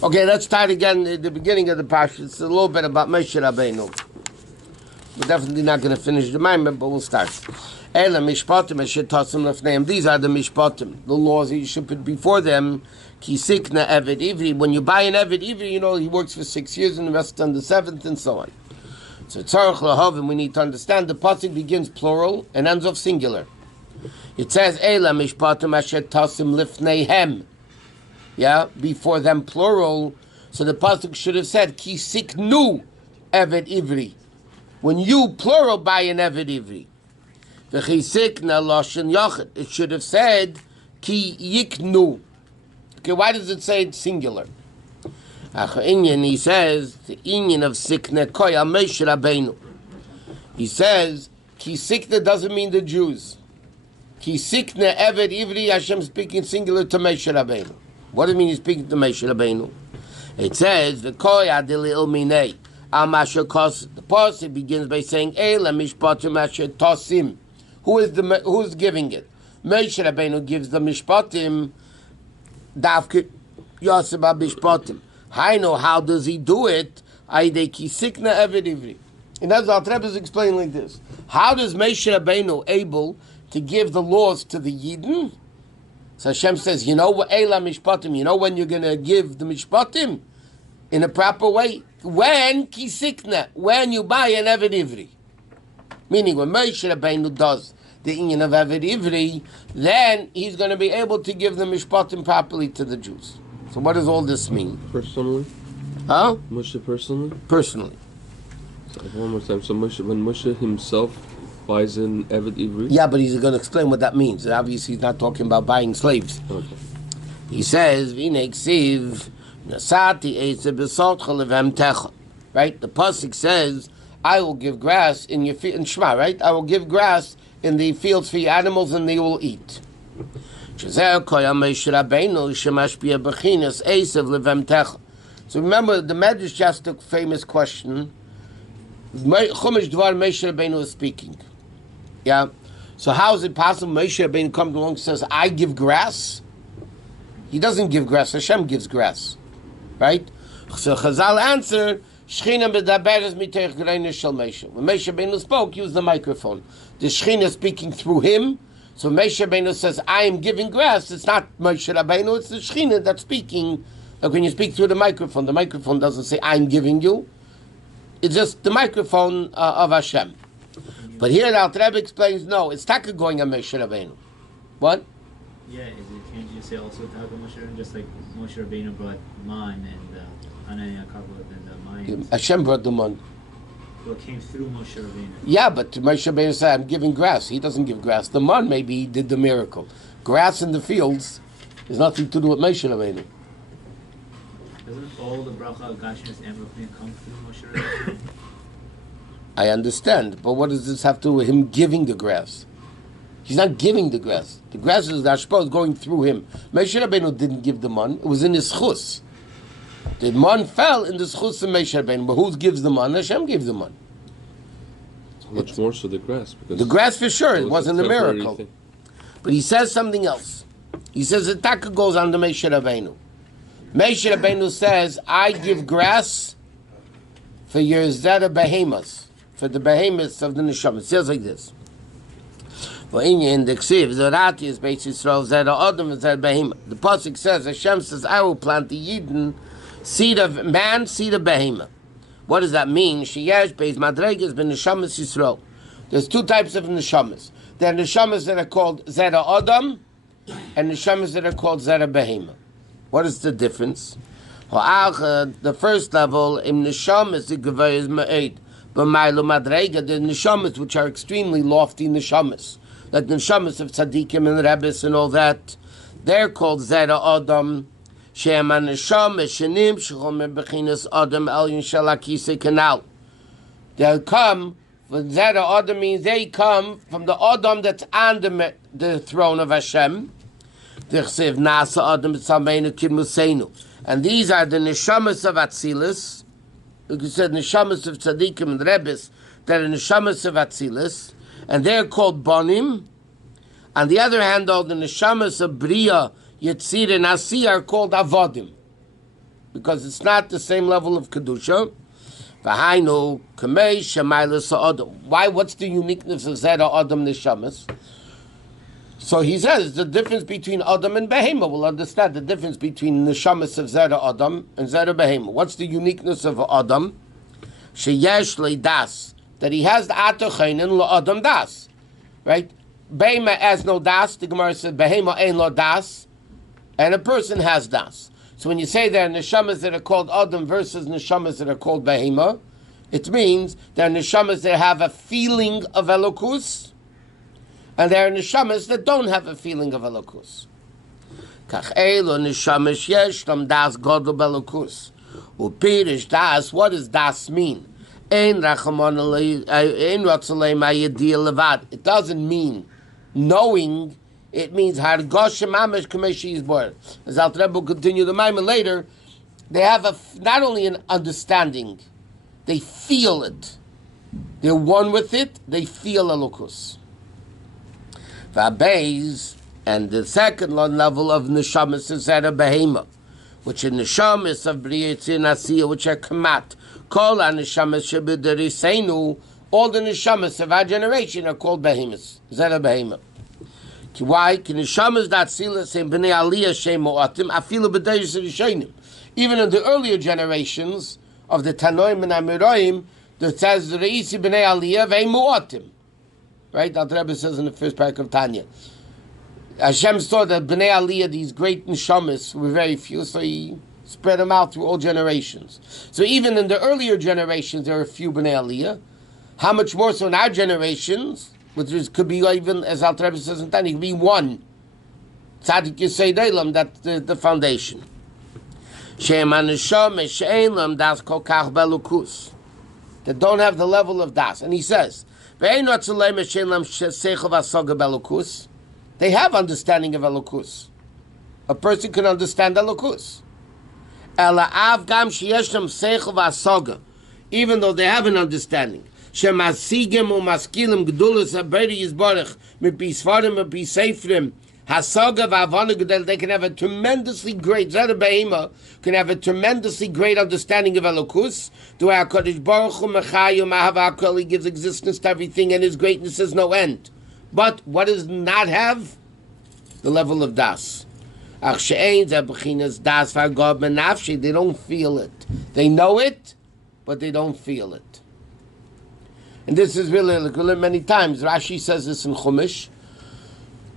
Okay, let's start again at the beginning of the Parsha. It's a little bit about Moshe Rabbeinu. We're definitely not going to finish the Maamarim, but we'll start. Ela Mishpatim asher tasim lefneim. These are the Mishpatim, the laws that you should put before them. Ki sikna Eved Ivri. When you buy an Eved Ivri, you know he works for 6 years and the rest on the 7th and so on. So tzarich lahavim, we need to understand the pasuk begins plural and ends off singular. It says Ela Mishpatim asher tasim lefneihem. Yeah, before them plural. So the pasuk should have said Ki siknu Eved Ivri. When you plural buy an Eved Ivri. V'chisikna loshen yachid. It should have said Ki yiknu. Okay, why does it say it's singular? He says the inyan of sikna koya Moshe Rabbeinu. He says Ki sikna doesn't mean the Jews. Ki sikna Eved Ivri. Hashem speaking singular to Moshe Rabbeinu. What does it mean he's speaking to Moshe Rabbeinu? It says the koya dili ilminei. The pasuk begins by saying Ela Mishpatim asher tasim. Who's giving it? Moshe Rabbeinu gives the Mishpatim. Davke Yosef Mishpatim. How does he do it? Aidei ki sikna Eved Ivri. And that's what Rebbe is explaining like this. How does Moshe Rabbeinu able to give the laws to the Yidden? So Hashem says, you know what, Ela Mishpatim, you know when you're going to give the Mishpatim? In a proper way. When ki sikna, when you buy an Eved Ivri. Meaning when Moshe Rabbeinu does the inyan of Eved Ivri, then he's going to be able to give the Mishpatim properly to the Jews. So what does all this mean? Personally? Huh? Moshe personally? Personally. So one more time. So Moshe, when Moshe himself buys an Eved Ivri? Yeah, but he's going to explain what that means. Obviously he's not talking about buying slaves. Okay. He says, V'nei ksiv nasati etzeh b'sotcha levemtecha. Right? The pasuk says, I will give grass in your field, in Shema, right? I will give grass in the fields for your animals and they will eat. So remember, the Medrash just took famous question. Chumash Dvar Moshe Rabbeinu is speaking. Yeah? So how is it possible Moshe Rabbeinu comes along and says, I give grass? He doesn't give grass, Hashem gives grass. Right? So Chazal answered, Shechina medaberes miteich greina shel Moshe. When Moshe Rabbeinu spoke, he used the microphone. The Shechina is speaking through him. So Moshe Rabbeinu says, I am giving grass. It's not Moshe Rabbeinu, it's the Shechina that's speaking. Like when you speak through the microphone doesn't say, I'm giving you. It's just the microphone of Hashem. But here the Alter Rebbe explains, no, it's Taka going on Moshe Rabbeinu. What? Yeah, can't you say also Taka Moshe Rabbeinu? Just like Moshe Rabbeinu brought man and Ananiah Kabbalah and the Mayim. Hashem brought the man. Well, it came through Moshe Rabbeinu. Yeah, but Moshe Rabbeinu said, I'm giving grass. He doesn't give grass. The man, maybe he did the miracle. Grass in the fields has nothing to do with Moshe Rabbeinu. Doesn't all the bracha, Gashmis, and Ruchni come through Moshe Rabbeinu? I understand, but what does this have to do with him giving the grass? He's not giving the grass. The grass is the Hashpah going through him. Moshe Rabbeinu didn't give the man. It was in his chus. The man fell in the schus of Moshe Rabbeinu, but who gives the man? Hashem gave the man. Much more so the grass. Because the grass for sure, it wasn't a miracle. Thing. But he says something else. He says the taka goes on to Moshe Rabbeinu. Moshe Rabbeinu says, I give grass for your zera behemoths, for the behemoths of the neshama. It says like this. For in the ksiv, Zorati is Beis Yisrael, zera adam and zera behemoth. The pasuk says, Hashem says, I will plant the Yidden, seed of man, seed of behemoth. What does that mean? Sheyesh beis madregas ben neshamas Yisrael. There's two types of neshamas. There are neshamas that are called zera adam, and neshamas that are called zera behemoth. What is the difference? The first level in neshamas the gevayis ma'ed, but ma'ilo madrega the neshamas which are extremely lofty neshamas, like the neshamas of tzaddikim and rabbis and all that. They're called zera adam. They'll come, for Zera Adam means they come from the Adam that's on the throne of Hashem. And these are the neshamas of Atzilus. You said neshamas of tzaddikim and rebbes that are neshamas of Atzilus, and they're called Bonim. On the other hand, all the neshamas of Bria, Yetzir and Asi are called Avodim. because it's not the same level of kedusha. V'hainu kamei shemaylas ha'adam. Why? What's the uniqueness of zera adam neshamas? So he says the difference between Adam and Behema. We'll understand the difference between neshamas of zera Adam and zera Behema. What's the uniqueness of Adam? Sheyesh le das, that he has the atochainin lo Adam das, right? Behema has no das. The Gemara says Behema ein lo das, and a person has das. So when you say there are neshamas that are called Adam versus neshamas that are called Behema, it means there are neshamas that have a feeling of Elokus, and there are neshamas that don't have a feeling of Elokus. Kach elo neshamas yesh lam das godel belokus. Upirish das, what does das mean? Ein rachamon ein ratzalei ma'yediyah levad. It doesn't mean knowing. It means hargosh mamish kameshi is born. As Alter Rebbe will continue the Maamarim later, they have not only an understanding, they feel it. They're one with it. They feel Elokus. V'abeis, and the second level of neshamas is zera behema, which are neshamas of briyatzir nasiya, which are kamat. Kol neshamas shebederisenu, all the neshamas of our generation are called behemoths, zera behema. Why? Even in the earlier generations of the Tanoim and Amiroim, that says Reisi b'nei Aliyah ve'mu'atim. Right? Alter Rebbe says in the first parak of Tanya. Hashem saw that b'nei Aliyah, these great neshamas, were very few, so he spread them out through all generations. So even in the earlier generations, there are a few b'nei Aliyah. How much more so in our generations? Which could be even, as Alter Rebbe says in Tanya, it could be one. Tzadik Yisei Deilam, that's the foundation. She'em ha-neshamas she'ein lam das kol kach belukus. That don't have the level of das. And he says, ve'ein ratzalei she'ein lam seichel v'asaga belukus. They have understanding of elukus. A person can understand elukus. Ela av gam sheyesh lam seichel v'asaga. Even though they have an understanding. Shemasigim umaskilim gdulus haberi yisbarach mipi svarim mipi seifrim hasaga v'avana gedel. They can have a tremendously great zera behema can have a tremendously great understanding of Elokus. Do our Kodesh Baruch Hu mechayu mahavakol. He gives existence to everything, and His greatness has no end. But what does not have? The level of das. Ach she'ein zeh b'chinas das v'agov menafshi. They don't feel it. They know it, but they don't feel it. And this is really many times. Rashi says this in Chumash.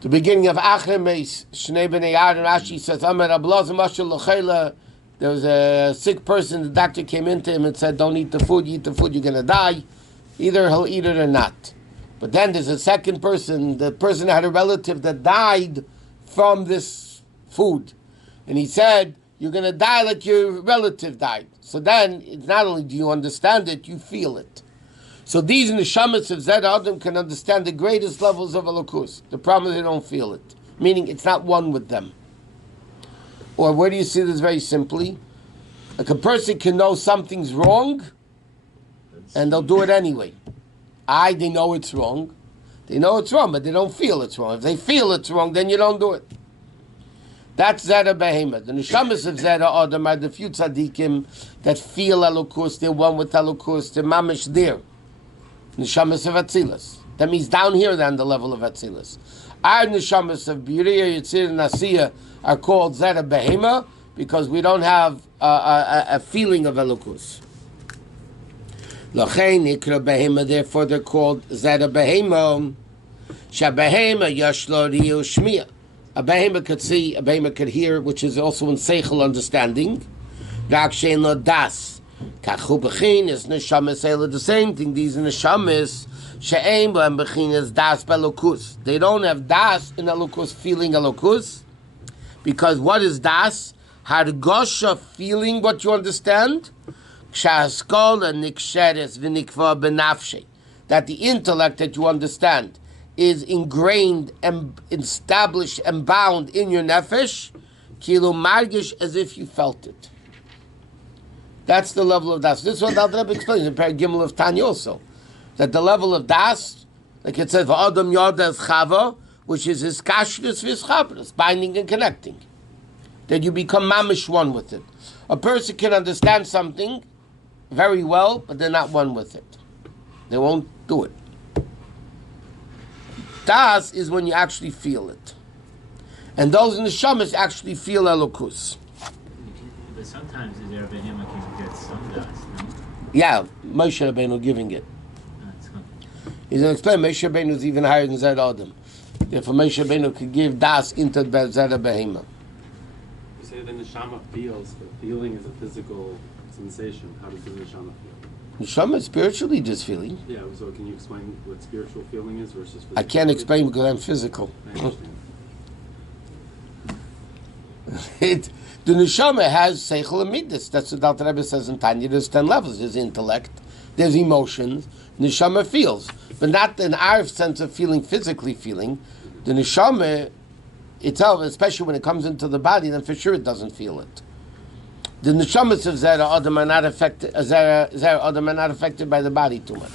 The beginning of Achem is Shnei B'nei Aaron. Rashi says, Amar Abelazar Mashal L'Chayla. There was a sick person. The doctor came into him and said, don't eat the food. You eat the food, you're going to die. Either he'll eat it or not. But then there's a second person. The person had a relative that died from this food. And he said, you're going to die like your relative died. So then, it's not only do you understand it, you feel it. So these neshamas of zera Adam can understand the greatest levels of Elokus. The problem is they don't feel it. Meaning it's not one with them. Or where do you see this very simply? Like a person can know something's wrong, and they'll do it anyway. They know it's wrong. They know it's wrong, but they don't feel it's wrong. If they feel it's wrong, then you don't do it. That's zera behema. The neshamas of zera Adam are the few tzaddikim that feel Elokus. They're one with Elokus. They're mamish there. Neshamas of Atzilas. That means down here they're on the level of Atzilas. Our neshamas of B'yiriyah, Yitzir, and Asiya are called zera behema because we don't have a feeling of Elokus. L'chein ikra behema, therefore they're called zera behema. Shabehema yashlo riyu shmiya. A behema could see, a behema could hear, which is also in seichel understanding. Rakshein lo das. Kachu b'chin is neshamas ela, the same thing. These neshamas she'ein b'hem b'chin is das belokus. They don't have das in Elokus, feeling Elokus, because what is das? Hargosha, feeling what you understand. Kshaskola niksheres v'nikva benafshe, that the intellect that you understand is ingrained and established and bound in your nefesh. Kilo margish, as if you felt it. That's the level of das. This is what the Rebbe explains in Perek Gimel of Tanya also. That the level of das, like it says, V'adam yoda es chava, which is his kashrus v'his chabras, binding and connecting. that you become mamish one with it. A person can understand something very well, but they're not one with it. They won't do it. Das is when you actually feel it. And those in the shamas actually feel elokus. But sometimes the Rebbe can get some das, no? Yeah, Moshe Rabbeinu giving it. That's good. He's going to explain Moshe Rabbeinu is even higher than Zed Adam. Therefore Moshe Rabbeinu could give das into Zed Behema. You say the neshama feels, but feeling is a physical sensation. How does the neshama feel? Neshama is spiritually just feeling. Yeah, so can you explain what spiritual feeling is versus physical? I can't explain because I'm physical. I understand. The neshama has seichel and midas. That's what Dr. Rebbe says in Tanya. There's 10 levels. There's intellect, there's emotions. Neshama feels, but not in our sense of feeling, physically feeling. The neshama itself, especially when it comes into the body, then for sure it doesn't feel it. The neshamas of Zera Adam are not affected. Zera Adam are not affected by the body too much.